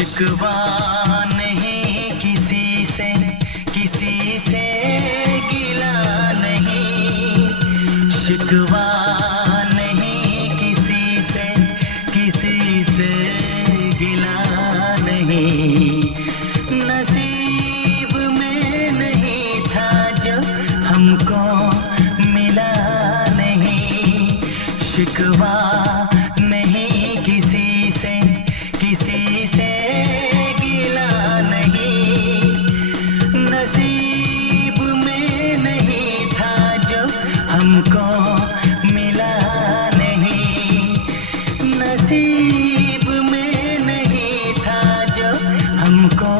शिकवा नहीं किसी से गिला नहीं, शिकवा नहीं किसी से गिला नहीं। नसीब में नहीं था जो हमको मिला नहीं, शिकवा नहीं किसी से गिला नहीं। नसीब में नहीं था जो हमको मिला नहीं, नसीब में नहीं था जो हमको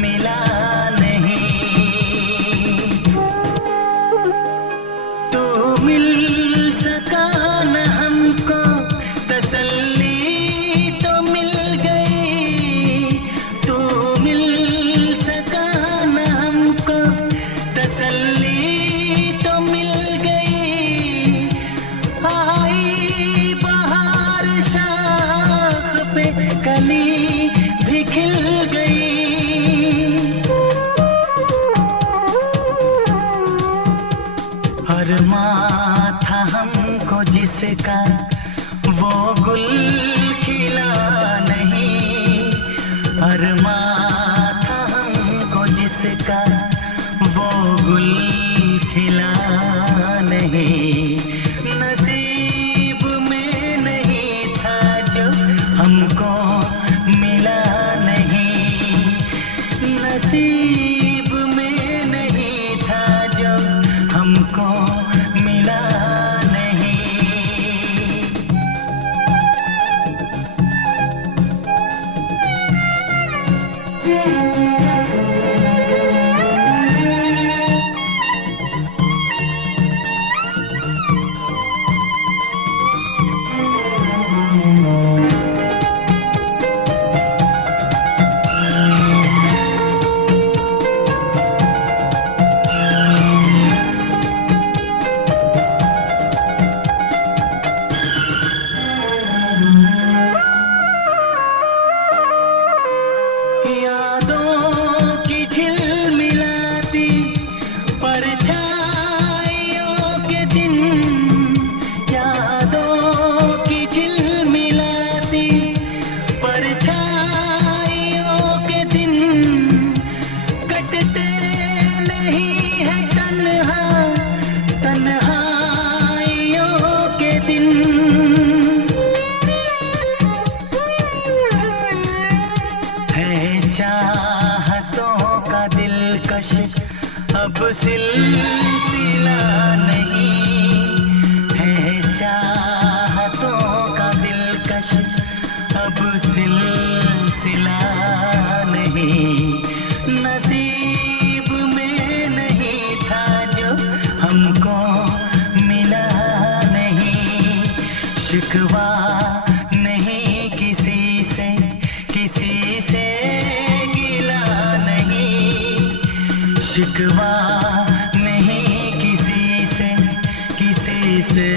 मिला नहीं। तो मिल सका न हमको तसल्ली तो मिल गई, तो मिल सका न हमको तसल्ली तो मिल गई। आई बहार शाख पे कली भी खिल गई। अरमां था हमको जिसका वो गुल खिला नहीं, अरमां था हमको जिसका वो गुल खिला नहीं। नसीब में नहीं था जो हमको मिला नहीं, नसीब में नहीं था जो हमको मिला नहीं। यादों की झिलमिलाती परछाइयों के दिन, यादों की झिलमिलाती परछाइयों के दिन कटते नहीं है तन्हाइयों के दिन। चाहतों का दिलकश अब सिलसिला नहीं है, चाहतों का दिलकश अब सिलसिला नहीं। नसीब में नहीं था जो हमको मिला नहीं, शिकवा नहीं किसी से गिला नहीं, शिकवा नहीं किसी से